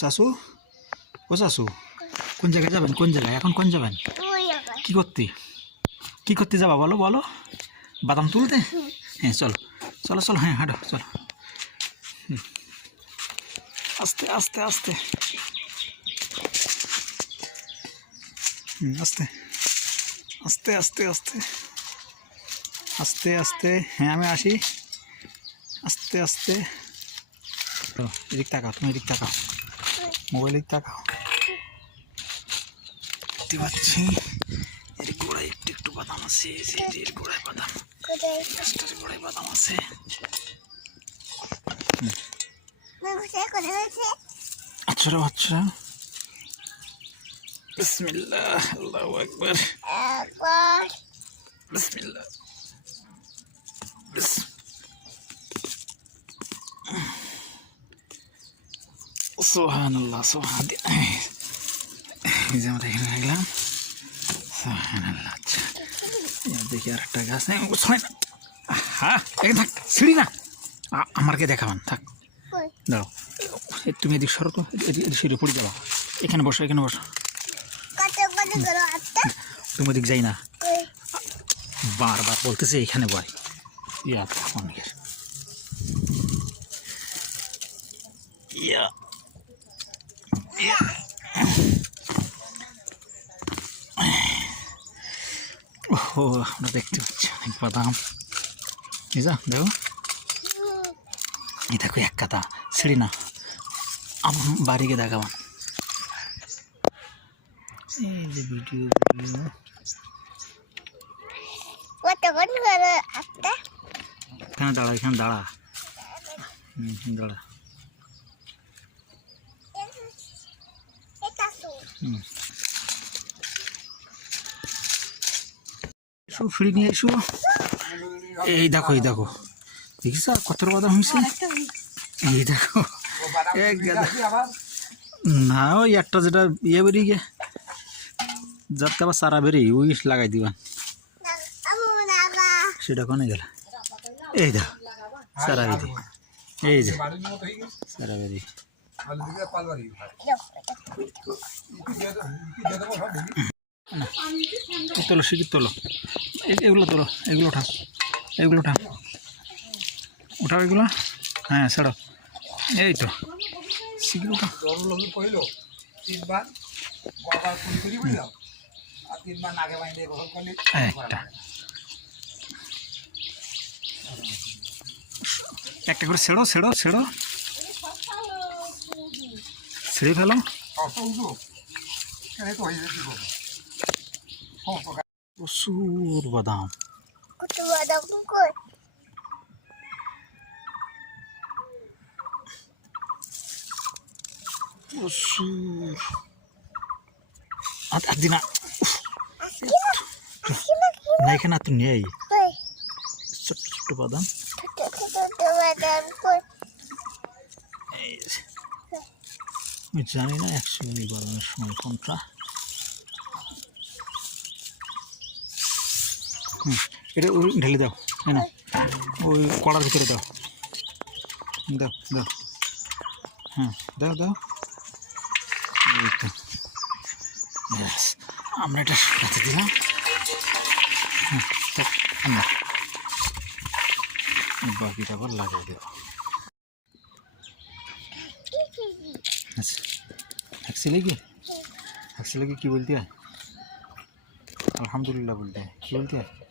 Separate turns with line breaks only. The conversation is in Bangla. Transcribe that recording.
শাশু ও শাশু কোন জায়গায় যাবেন? কোন জায়গায়? এখন কোন যাবেন? কি করতে? কি করতে যাবা বলো বলো। বাদাম তুলতে? হ্যাঁ চলো। চলো চলো হ্যাঁ হাঁটো, চলো। আস্তে আস্তে আস্তে। আস্তে। আস্তে আস্তে আস্তে। আস্তে আস্তে। হ্যাঁ আমি আসি। আস্তে আস্তে। এদিক তাকাও, তুমি এদিক তাকাও। মোবাইল টাকা। দেখতে পাচ্ছি এর গোড়ায় একটু একটু বাদাম আছে এর গোড়ায় বাদাম গাছটার গোড়ায় বাদাম আছে। আচ্ছা বাচ্চা। বিসমিল্লাহ আল্লাহু আকবার। বিসমিল্লাহ। সুবহানাল্লাহ সুবহান এই যে আমরা এখানে রাখলাম সুবহানাল্লাহ আচ্ছা। এবার দেখি আর একটা গাছ নেই ছয় না। হ্যাঁ এখানে থাক, সিঁড়ি না। আমারকে দেখাবান, থাক। এই তুমি এদিক সরো তো সিঁড়ি পড়ে যাবা। এখানে বসো এখানে বসো। তুমি ওদিক যাই না। বারবার বলতেছে এখানে বয়। ইয়া অনেকের। ইয়া। ওহো আমরা দেখতে পাচ্ছি অনেক বাদাম। যা দেখো। এই দেখো এক কাতা সিঁড়ি না। আমার বাড়িকে দেখাবান এই যে ভিডিও এখানে দাঁড়া এখানে দাঁড়া। হুম, দাঁড়া হুম এসো ফিরি নিয়ে এসো। এই দেখো এই দেখো। দেখিস কত বাদাম হয়েছে? এই দেখো। এক একটা যেটা ইয়ে বেরিয়ে গে যাতে আবার সারা বেরিয়ে ওই লাগাই দিবা। সেটা কোনে গেল? এই দেখো, সারা বেরিয়ে। এই যে, সারা বেরিয়ে। তোলো শিখির তোলো? এগুলো তোলো, এগুলো উঠাও এগুলো উঠাও। উঠাও এগুলো? হ্যাঁ ছাড়ো। এই তো শিখির উঠাও?
কহিল তিনবার বাবার ফুল তিনবার করলি
একটা। একটা করে ছেড়ো ছেড়ো ছেড়ো। ছেড়ে ফেলো
এই
প্রচুর বাদাম। প্রচুর। আর আর দিনা না এখানে আর তো নেই। ছোট্ট ছোট্ট বাদাম। এই যে। আমি জানি না একশো মিলি সময় কোনটা। হুম, এটা ওই ঢেলে দাও হ্যাঁ না ওই কড়ার ভিতরে দাও। দাও দাও। হ্যাঁ দাও দাও। ব্যাস, আমরা এটা শুকাতে দিলাম। হ্যাঁ বাকিটা আবার লাগিয়ে দেব আচ্ছা। एक्चुअली की हसी की की बोलती है? अलहमदुल्ला बोलते हैं। बोलती है?